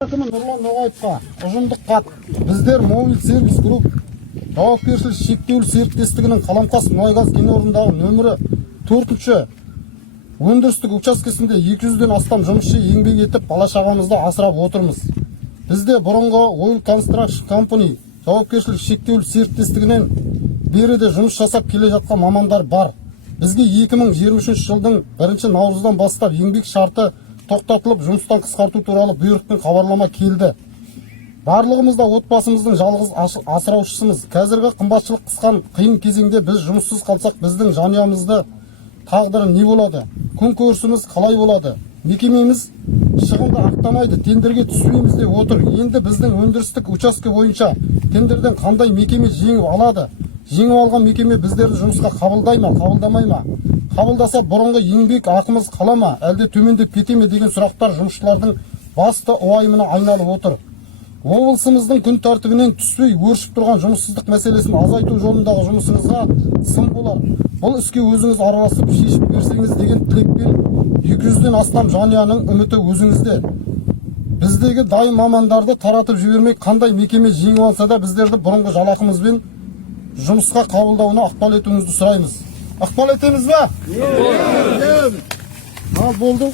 Әкімі Нұрлан Ноғаевқа ұжымдық хат. Біздер Мобиль Сервис Групп жауапкершілігі шектеулі серіктестігінің Қаламқас мұнай-газ кен орнындағы нөмірі 4-ші өндірістік учаскесінде 200-ден астам жұмысшы еңбек етіп, бала-шағамызды асырап отырмыз. Бізде бұрынғы Oil Construction Company жауапкершілігі шектеулі серіктестігінен бері де жұмыс жасап келе жатқан мамандар бар. Бізге 2023 жылдың 1 наурыздан бастап еңбек шарты тоқтатылып, жұмыстан қысқарту туралы бұйрықпен хабарлама келді. Барлығымызда отбасымыздың жалғыз асыраушысымыз. Қазіргі қымбатшылық қысқан қиын кезеңде біз жұмыссыз қалсақ, біздің жанұямызды тағдыры не болады? Күн көрісіміз қалай болады? Мекемеміз шығынды ақтамайды, тендерге түспейміз деп отыр. Енді біздің өндірістік участке бойынша тендерден қандай мекеме жеңіп алады? Жеңіп алған мекеме біздерді жұмысқа қабылдай ма, қабылдамай ма? Қабылдаса бұрынғы еңбек ақымыз қала ма, әлде төмендеп кете ме деген сұрақтар жұмысшылардың басты уайымына айналып отыр. Облысымыздың күн тәртібінен түспей өршіп тұрған жұмыссыздық мәселесін азайту жолындағы жұмысыңызға сын болар. Бұл іске өзіңіз араласып шешіп берсеңіз деген тілекпен 200-ден астам жанұяның үміті өзіңізде. Біздегі дайын мамандарды таратып жібермей, қандай мекеме жеңіп алса да біздерді бұрынғы жалақымызбен жұмысқа қабылдауына ықпал етуіңізді сұраймыз. Ықпал етеміз бе? Болды.